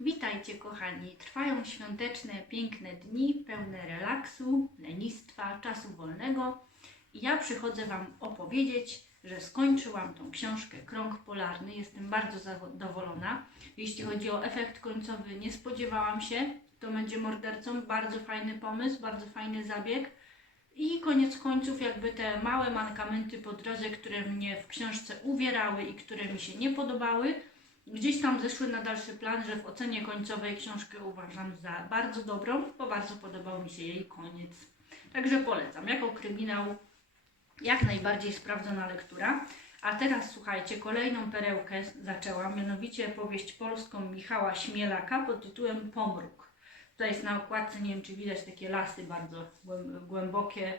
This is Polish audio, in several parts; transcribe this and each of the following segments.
Witajcie kochani. Trwają świąteczne, piękne dni, pełne relaksu, lenistwa, czasu wolnego. I ja przychodzę Wam opowiedzieć, że skończyłam tą książkę Krąg Polarny. Jestem bardzo zadowolona. Jeśli chodzi o efekt końcowy, nie spodziewałam się, kto będzie mordercą. Bardzo fajny pomysł, bardzo fajny zabieg. I koniec końców, jakby te małe mankamenty po drodze, które mnie w książce uwierały i które mi się nie podobały, gdzieś tam zeszły na dalszy plan, że w ocenie końcowej książkę uważam za bardzo dobrą, bo bardzo podobał mi się jej koniec. Także polecam. Jako kryminał jak najbardziej sprawdzona lektura. A teraz słuchajcie, kolejną perełkę zaczęłam, mianowicie powieść polską Michała Śmielaka pod tytułem Pomruk. Tutaj jest na okładce, nie wiem czy widać, takie lasy bardzo głęb- głębokie,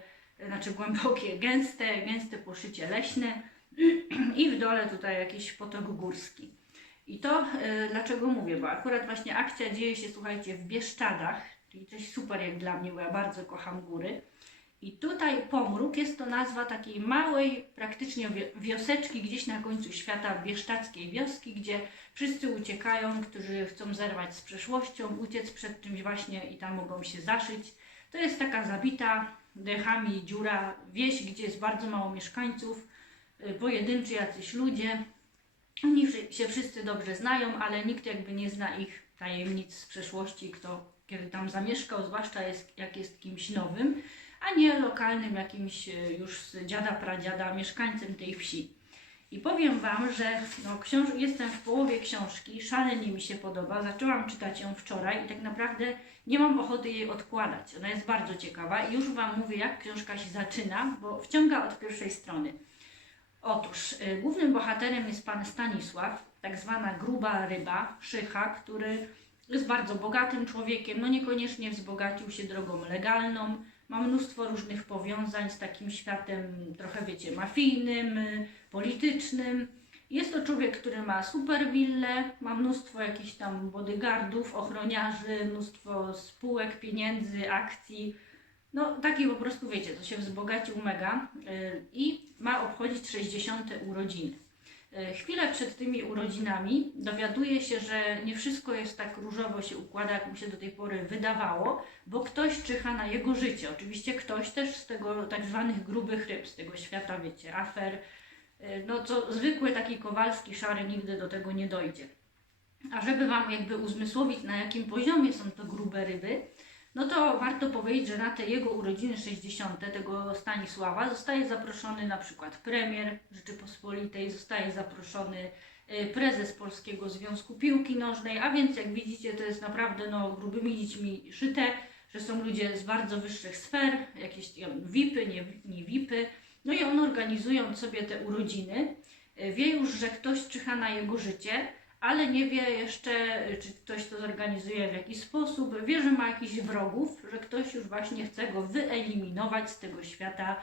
znaczy głębokie, gęste, gęste poszycie leśne i w dole tutaj jakiś potok górski. I to y, dlaczego mówię, bo akurat właśnie akcja dzieje się, słuchajcie, w Bieszczadach, czyli coś super jak dla mnie, bo ja bardzo kocham góry. I tutaj Pomruk jest to nazwa takiej małej, praktycznie wi- wioseczki gdzieś na końcu świata, bieszczadzkiej wioski, gdzie wszyscy uciekają, którzy chcą zerwać z przeszłością, uciec przed czymś właśnie i tam mogą się zaszyć. To jest taka zabita dechami dziura wieś, gdzie jest bardzo mało mieszkańców, y, pojedynczy jacyś ludzie. Oni się wszyscy dobrze znają, ale nikt jakby nie zna ich tajemnic z przeszłości, kto kiedy tam zamieszkał, zwłaszcza jest, jak jest kimś nowym, a nie lokalnym jakimś e, już z dziada, pradziada, mieszkańcem tej wsi. I powiem Wam, że no, książ- jestem w połowie książki, szalenie mi się podoba. Zaczęłam czytać ją wczoraj i tak naprawdę nie mam ochoty jej odkładać. Ona jest bardzo ciekawa i już Wam mówię, jak książka się zaczyna, bo wciąga od pierwszej strony. Otóż y, głównym bohaterem jest pan Stanisław, tak zwana gruba ryba, szycha, który jest bardzo bogatym człowiekiem, no niekoniecznie wzbogacił się drogą legalną, ma mnóstwo różnych powiązań z takim światem trochę, wiecie, mafijnym, y, politycznym. Jest to człowiek, który ma super willę, ma mnóstwo jakichś tam bodyguardów, ochroniarzy, mnóstwo spółek, pieniędzy, akcji. No taki po prostu, wiecie, to się wzbogacił mega y, i ma obchodzić 60. urodziny. Y, Chwilę przed tymi urodzinami dowiaduje się, że nie wszystko jest tak różowo się układa, jak mu się do tej pory wydawało, bo ktoś czyha na jego życie. Oczywiście ktoś też z tego tak zwanych grubych ryb, z tego świata, wiecie, afer. Y, No co zwykły taki Kowalski szary nigdy do tego nie dojdzie. A żeby Wam jakby uzmysłowić, na jakim poziomie są to grube ryby, no to warto powiedzieć, że na te jego urodziny 60. tego Stanisława zostaje zaproszony na przykład premier Rzeczypospolitej, zostaje zaproszony y, prezes Polskiego Związku Piłki Nożnej, a więc jak widzicie to jest naprawdę no, grubymi dziećmi szyte, że są ludzie z bardzo wyższych sfer, jakieś VIPy, nie, nie VIPy. No i on organizując sobie te urodziny, y, wie już, że ktoś czyha na jego życie, ale nie wie jeszcze, czy ktoś to zorganizuje w jakiś sposób. Wie, że ma jakichś wrogów, że ktoś już właśnie chce go wyeliminować z tego świata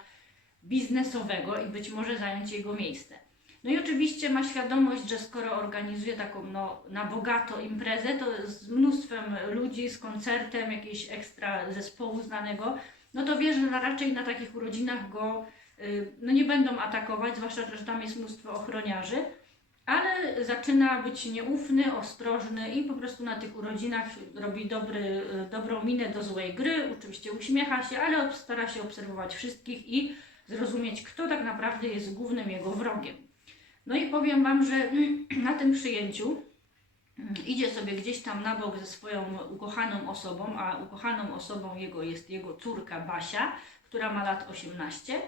biznesowego i być może zająć jego miejsce. No i oczywiście ma świadomość, że skoro organizuje taką no, na bogato imprezę, to z mnóstwem ludzi, z koncertem jakiegoś ekstra zespołu znanego, no to wie, że na, raczej na takich urodzinach go y, no, nie będą atakować, zwłaszcza, że tam jest mnóstwo ochroniarzy ale zaczyna być nieufny, ostrożny i po prostu na tych urodzinach robi dobry, y, dobrą minę do złej gry. Oczywiście uśmiecha się, ale stara się obserwować wszystkich i zrozumieć, kto tak naprawdę jest głównym jego wrogiem. No i powiem Wam, że mm, na tym przyjęciu mm, idzie sobie gdzieś tam na bok ze swoją ukochaną osobą, a ukochaną osobą jego jest jego córka Basia, która ma lat 18 y,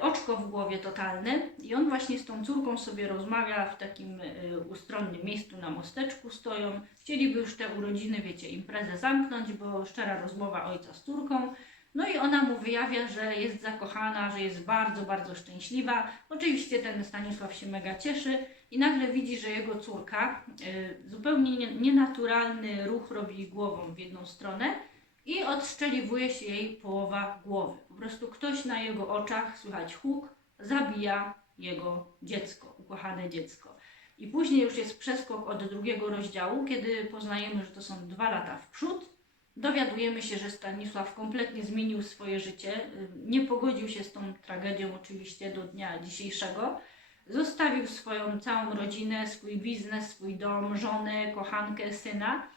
oczko w głowie totalne i on właśnie z tą córką sobie rozmawia w takim y, ustronnym miejscu na mosteczku stoją. Chcieliby już te urodziny, wiecie, imprezę zamknąć, bo szczera rozmowa ojca z córką. No i ona mu wyjawia, że jest zakochana, że jest bardzo, bardzo szczęśliwa. Oczywiście ten Stanisław się mega cieszy i nagle widzi, że jego córka y, zupełnie nie- nienaturalny ruch robi głową w jedną stronę i odszczeliwuje się jej połowa głowy. Po prostu ktoś na jego oczach, słychać huk, zabija jego dziecko, ukochane dziecko. I później już jest przeskok od drugiego rozdziału, kiedy poznajemy, że to są dwa lata w przód. Dowiadujemy się, że Stanisław kompletnie zmienił swoje życie. Nie pogodził się z tą tragedią oczywiście do dnia dzisiejszego. zostawił swoją całą rodzinę, swój biznes, swój dom, żonę, kochankę, syna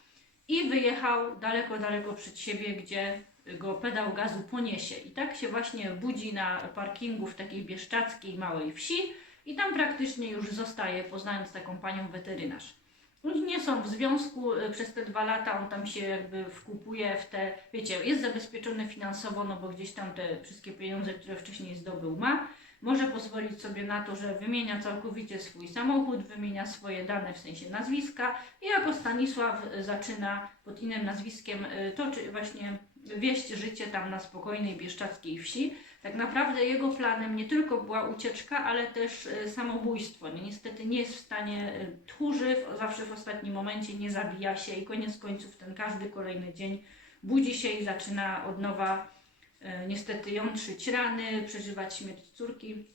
i wyjechał daleko, daleko przed siebie, gdzie go pedał gazu poniesie. I tak się właśnie budzi na parkingu w takiej bieszczackiej małej wsi i tam praktycznie już zostaje, poznając taką panią weterynarz. Oni nie są w związku y, przez te dwa lata, on tam się jakby wkupuje w te, wiecie, jest zabezpieczony finansowo, no bo gdzieś tam te wszystkie pieniądze, które wcześniej zdobył ma. Może pozwolić sobie na to, że wymienia całkowicie swój samochód, wymienia swoje dane w sensie nazwiska i jako Stanisław zaczyna pod innym nazwiskiem y, toczy właśnie wieść życie tam na spokojnej bieszczackiej wsi. Tak naprawdę jego planem nie tylko była ucieczka, ale też y, samobójstwo. No, niestety nie jest w stanie, y, tchórzy zawsze w ostatnim momencie, nie zabija się i koniec końców ten każdy kolejny dzień budzi się i zaczyna od nowa niestety jątrzyć rany, przeżywać śmierć córki.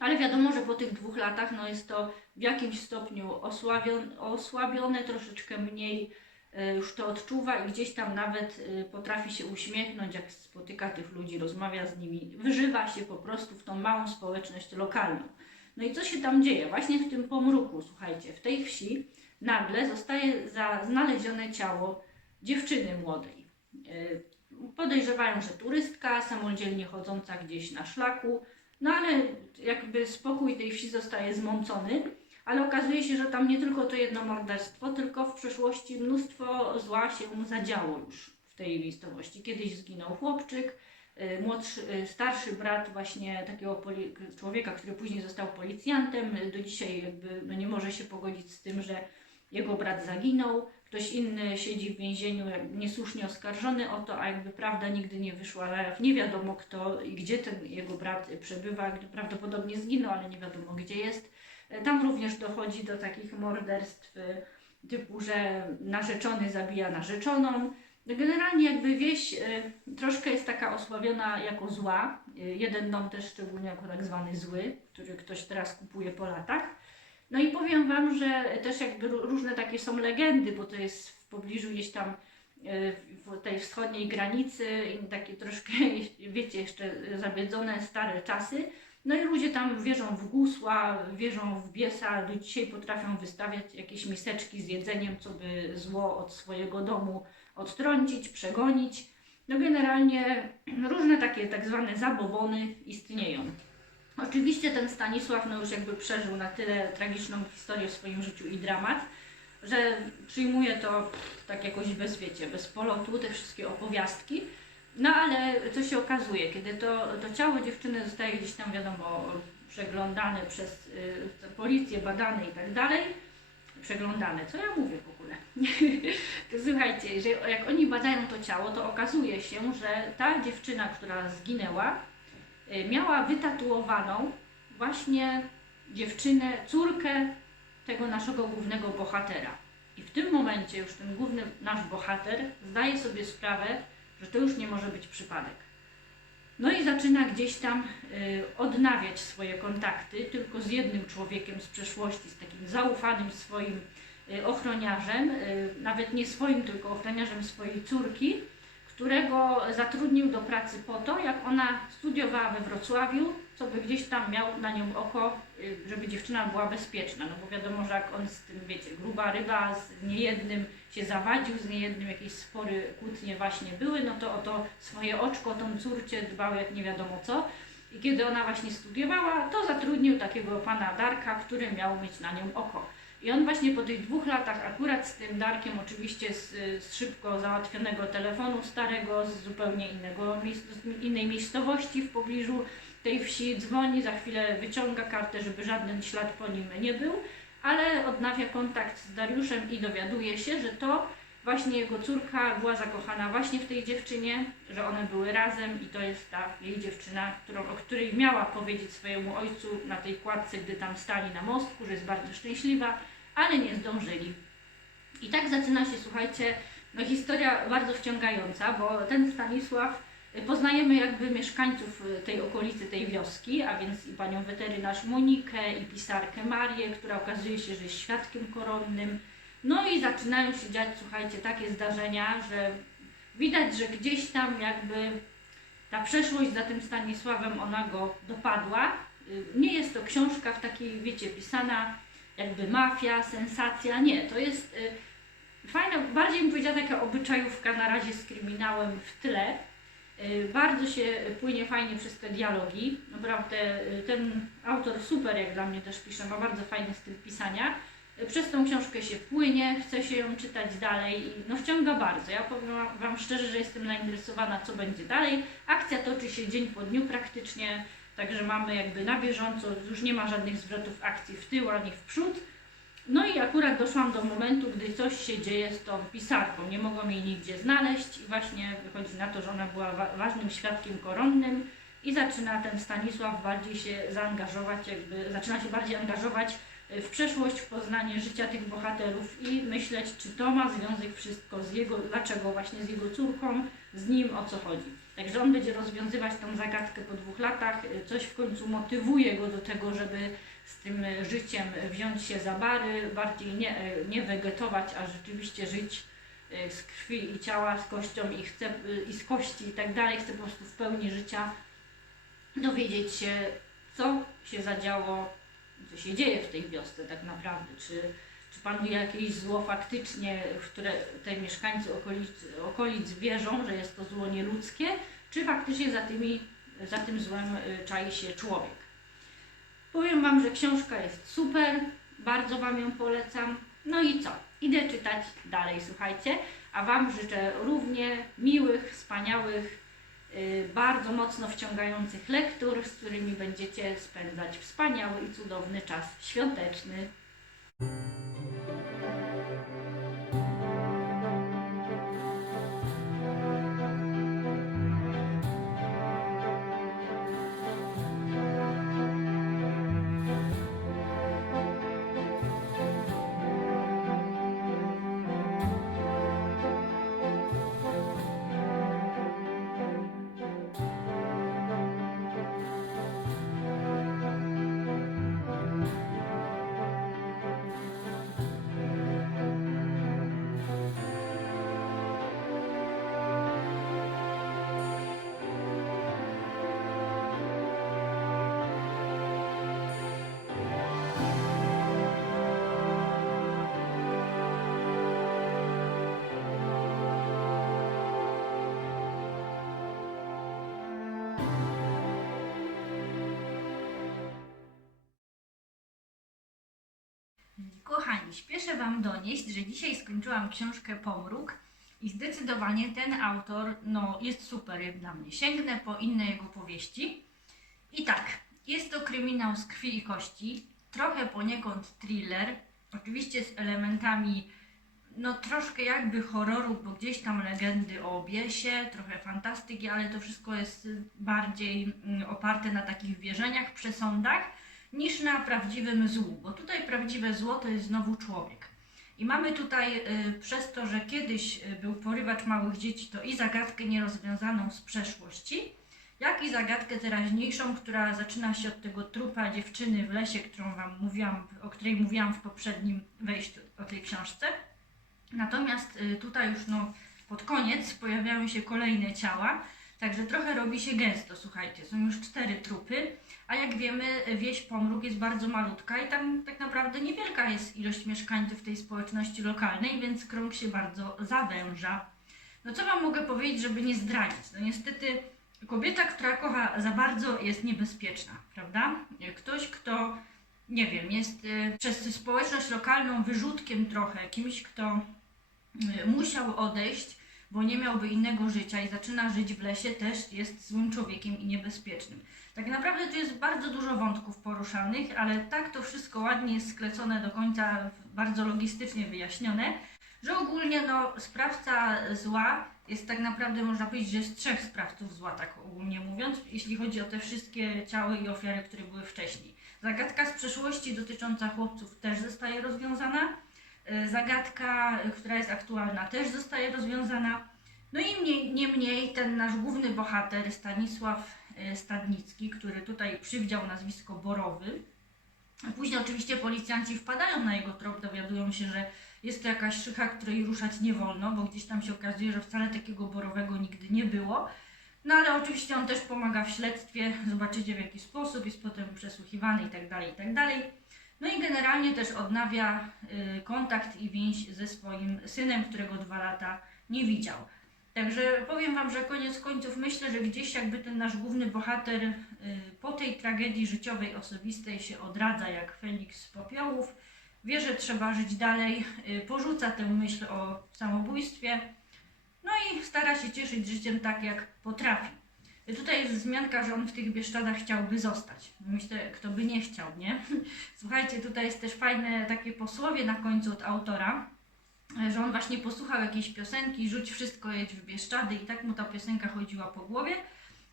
Ale wiadomo, że po tych dwóch latach no jest to w jakimś stopniu osłabione, osłabione troszeczkę mniej y, już to odczuwa i gdzieś tam nawet y, potrafi się uśmiechnąć, jak spotyka tych ludzi, rozmawia z nimi, wyżywa się po prostu w tą małą społeczność lokalną. No i co się tam dzieje? Właśnie w tym pomruku, słuchajcie, w tej wsi nagle zostaje za znalezione ciało dziewczyny młodej. Podejrzewają, że turystka, samodzielnie chodząca gdzieś na szlaku, no ale jakby spokój tej wsi zostaje zmącony, ale okazuje się, że tam nie tylko to jedno morderstwo, tylko w przeszłości mnóstwo zła się zadziało już w tej miejscowości. Kiedyś zginął chłopczyk, y, młodszy, y, starszy brat właśnie takiego człowieka, który później został policjantem, do dzisiaj jakby no nie może się pogodzić z tym, że jego brat zaginął. Ktoś inny siedzi w więzieniu niesłusznie oskarżony o to, a jakby prawda nigdy nie wyszła na jaw. Nie wiadomo kto i gdzie ten jego brat przebywa, prawdopodobnie zginął, ale nie wiadomo gdzie jest. Tam również dochodzi do takich morderstw y, typu, że narzeczony zabija narzeczoną. Generalnie jakby wieś y, troszkę jest taka osławiona jako zła. Y, jeden dom też szczególnie jako tak zwany zły, który ktoś teraz kupuje po latach. No i powiem Wam, że też jakby ró- różne takie są legendy, bo to jest w pobliżu gdzieś tam y, w tej wschodniej granicy takie troszkę, wiecie, jeszcze zawiedzone stare czasy. No i ludzie tam wierzą w gusła, wierzą w biesa, do dzisiaj potrafią wystawiać jakieś miseczki z jedzeniem, co by zło od swojego domu odtrącić, przegonić. No generalnie różne takie tak zwane zabobony istnieją. Oczywiście ten Stanisław no już jakby przeżył na tyle tragiczną historię w swoim życiu i dramat, że przyjmuje to tak jakoś bez wiecie, bez polotu, te wszystkie opowiastki. No ale co się okazuje, kiedy to, to ciało dziewczyny zostaje gdzieś tam wiadomo przeglądane przez y, policję, badane i tak dalej, przeglądane, co ja mówię w ogóle? to słuchajcie, że jak oni badają to ciało, to okazuje się, że ta dziewczyna, która zginęła, miała wytatuowaną właśnie dziewczynę, córkę tego naszego głównego bohatera. I w tym momencie już ten główny nasz bohater zdaje sobie sprawę, że to już nie może być przypadek. No i zaczyna gdzieś tam y, odnawiać swoje kontakty tylko z jednym człowiekiem z przeszłości, z takim zaufanym swoim y, ochroniarzem, y, nawet nie swoim, tylko ochroniarzem swojej córki, którego zatrudnił do pracy po to, jak ona studiowała we Wrocławiu, co by gdzieś tam miał na nią oko, y, żeby dziewczyna była bezpieczna. No bo wiadomo, że jak on z tym, wiecie, gruba ryba, z niejednym się zawadził, z niejednym jakieś spory, kłótnie właśnie były, no to o to swoje oczko, o tą córcie dbał jak nie wiadomo co. I kiedy ona właśnie studiowała, to zatrudnił takiego pana Darka, który miał mieć na nią oko. I on właśnie po tych dwóch latach akurat z tym Darkiem, oczywiście z, z szybko załatwionego telefonu starego, z zupełnie innego, z innej miejscowości w pobliżu tej wsi, dzwoni, za chwilę wyciąga kartę, żeby żaden ślad po nim nie był, ale odnawia kontakt z Dariuszem i dowiaduje się, że to właśnie jego córka była zakochana właśnie w tej dziewczynie, że one były razem i to jest ta jej dziewczyna, którą, o której miała powiedzieć swojemu ojcu na tej kładce, gdy tam stali na mostku, że jest bardzo szczęśliwa, ale nie zdążyli. I tak zaczyna się, słuchajcie, no historia bardzo wciągająca, bo ten Stanisław, y, poznajemy jakby mieszkańców y, tej okolicy, tej wioski, a więc i panią weterynarz Monikę, i pisarkę Marię, która okazuje się, że jest świadkiem koronnym. No i zaczynają się dziać, słuchajcie, takie zdarzenia, że widać, że gdzieś tam jakby ta przeszłość za tym Stanisławem, ona go dopadła, y, nie jest to książka w takiej, wiecie, pisana jakby mafia, sensacja, nie, to jest y, fajna, bardziej bym powiedziała taka obyczajówka na razie z kryminałem w tle. Y, Bardzo się płynie fajnie przez te dialogi. Naprawdę y, ten autor super jak dla mnie też pisze, ma bardzo fajny styl pisania. Y, Przez tą książkę się płynie, chce się ją czytać dalej i no wciąga bardzo. Ja powiem wam- szczerze, że jestem zainteresowana co będzie dalej. Akcja toczy się dzień po dniu praktycznie, także mamy jakby na bieżąco, już nie ma żadnych zwrotów akcji w tył ani w przód. No i akurat doszłam do momentu, gdy coś się dzieje z tą pisarką. Nie mogłam jej nigdzie znaleźć i właśnie wychodzi na to, że ona była wa- ważnym świadkiem koronnym i zaczyna ten Stanisław bardziej się zaangażować, jakby zaczyna się bardziej angażować y, w przeszłość, w poznanie życia tych bohaterów i myśleć, czy to ma związek wszystko z jego, dlaczego właśnie z jego córką, z nim, o co chodzi. Także on będzie rozwiązywać tą zagadkę po dwóch latach, y, coś w końcu motywuje go do tego, żeby z tym życiem wziąć się za bary, bardziej nie, e, nie wegetować, a rzeczywiście żyć e, z krwi i ciała, z kością i, chce, i z kości i tak dalej. Chce po prostu w pełni życia dowiedzieć się, co się zadziało, co się dzieje w tej wiosce tak naprawdę. Czy, czy panuje jakieś zło faktycznie, w które te mieszkańcy okolic, okolic wierzą, że jest to zło nieludzkie, czy faktycznie za, tymi, za tym złem e, czai się człowiek. Powiem Wam, że książka jest super, bardzo Wam ją polecam. No i co? Idę czytać dalej, słuchajcie. A Wam życzę równie miłych, wspaniałych, yy, bardzo mocno wciągających lektur, z którymi będziecie spędzać wspaniały i cudowny czas świąteczny. Śpieszę Wam donieść, że dzisiaj skończyłam książkę Pomruk i zdecydowanie ten autor no, jest super jak dla mnie. Sięgnę po inne jego powieści. I tak, jest to kryminał z krwi i kości, trochę poniekąd thriller, oczywiście z elementami no troszkę jakby horroru, bo gdzieś tam legendy o obiesie, trochę fantastyki, ale to wszystko jest bardziej mm, oparte na takich wierzeniach, przesądach niż na prawdziwym złu, bo tutaj prawdziwe zło to jest znowu człowiek. I mamy tutaj y, przez to, że kiedyś y, był porywacz małych dzieci, to i zagadkę nierozwiązaną z przeszłości, jak i zagadkę teraźniejszą, która zaczyna się od tego trupa dziewczyny w lesie, którą wam mówiłam, o której mówiłam w poprzednim wejściu o tej książce. Natomiast y, tutaj już no, pod koniec pojawiają się kolejne ciała, także trochę robi się gęsto, słuchajcie, są już cztery trupy, a jak wiemy wieś Pomruk jest bardzo malutka i tam tak naprawdę niewielka jest ilość mieszkańców tej społeczności lokalnej, więc krąg się bardzo zawęża. No co Wam mogę powiedzieć, żeby nie zdradzić? No niestety kobieta, która kocha za bardzo jest niebezpieczna, prawda? Ktoś, kto, nie wiem, jest y, przez społeczność lokalną wyrzutkiem trochę, kimś, kto y, musiał odejść, bo nie miałby innego życia i zaczyna żyć w lesie, też jest złym człowiekiem i niebezpiecznym. Tak naprawdę tu jest bardzo dużo wątków poruszanych, ale tak to wszystko ładnie jest sklecone do końca, bardzo logistycznie wyjaśnione, że ogólnie no, sprawca zła jest tak naprawdę, można powiedzieć, że jest trzech sprawców zła, tak ogólnie mówiąc, jeśli chodzi o te wszystkie ciały i ofiary, które były wcześniej. Zagadka z przeszłości dotycząca chłopców też zostaje rozwiązana. Y, Zagadka, y, która jest aktualna, też zostaje rozwiązana. No i mniej, nie mniej ten nasz główny bohater, Stanisław Stadnicki, który tutaj przywdział nazwisko Borowy. Później oczywiście policjanci wpadają na jego trop, dowiadują się, że jest to jakaś szycha, której ruszać nie wolno, bo gdzieś tam się okazuje, że wcale takiego borowego nigdy nie było. No ale oczywiście on też pomaga w śledztwie, zobaczycie w jaki sposób, jest potem przesłuchiwany itd., itd. No i generalnie też odnawia y, kontakt i więź ze swoim synem, którego dwa lata nie widział. Także powiem Wam, że koniec końców myślę, że gdzieś jakby ten nasz główny bohater y, po tej tragedii życiowej, osobistej się odradza jak Feliks z popiołów, wie, że trzeba żyć dalej, y, porzuca tę myśl o samobójstwie, no i stara się cieszyć życiem tak, jak potrafi. Tutaj jest wzmianka, że on w tych Bieszczadach chciałby zostać. Myślę, kto by nie chciał, nie? Słuchajcie, tutaj jest też fajne takie posłowie na końcu od autora, że on właśnie posłuchał jakiejś piosenki, rzuć wszystko, jedź w Bieszczady i tak mu ta piosenka chodziła po głowie,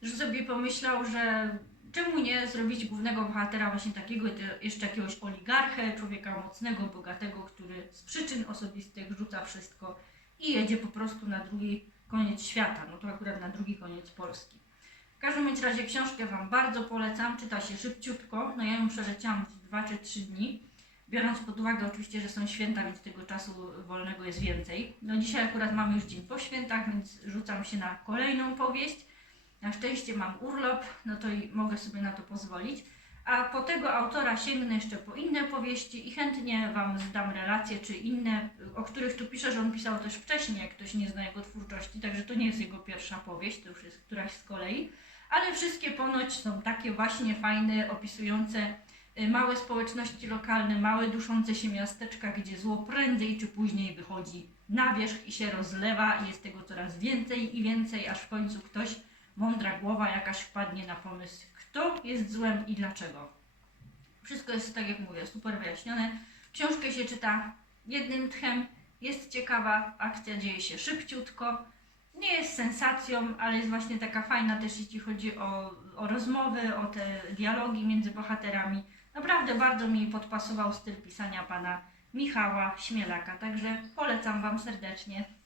że sobie pomyślał, że czemu nie zrobić głównego bohatera właśnie takiego, jeszcze jakiegoś oligarchę, człowieka mocnego, bogatego, który z przyczyn osobistych rzuca wszystko i jedzie po prostu na drugi koniec świata, no to akurat na drugi koniec Polski. W każdym razie książkę Wam bardzo polecam, czyta się szybciutko, no ja ją przeleciałam w 2 czy 3 dni, biorąc pod uwagę oczywiście, że są święta, więc tego czasu wolnego jest więcej. No dzisiaj akurat mamy już dzień po świętach, więc rzucam się na kolejną powieść. Na szczęście mam urlop, no to i mogę sobie na to pozwolić. A po tego autora sięgnę jeszcze po inne powieści i chętnie Wam zdam relacje, czy inne, o których tu piszę, że on pisał też wcześniej, jak ktoś nie zna jego twórczości, także to nie jest jego pierwsza powieść, to już jest któraś z kolei. Ale wszystkie ponoć są takie właśnie fajne, opisujące małe społeczności lokalne, małe duszące się miasteczka, gdzie zło prędzej czy później wychodzi na wierzch i się rozlewa i jest tego coraz więcej i więcej, aż w końcu ktoś, mądra głowa jakaś wpadnie na pomysł, kto jest złem i dlaczego. Wszystko jest, tak jak mówię, super wyjaśnione. Książkę się czyta jednym tchem, jest ciekawa, akcja dzieje się szybciutko. Nie jest sensacją, ale jest właśnie taka fajna też, jeśli chodzi o, o rozmowy, o te dialogi między bohaterami. Naprawdę bardzo mi podpasował styl pisania pana Michała Śmielaka, także polecam Wam serdecznie.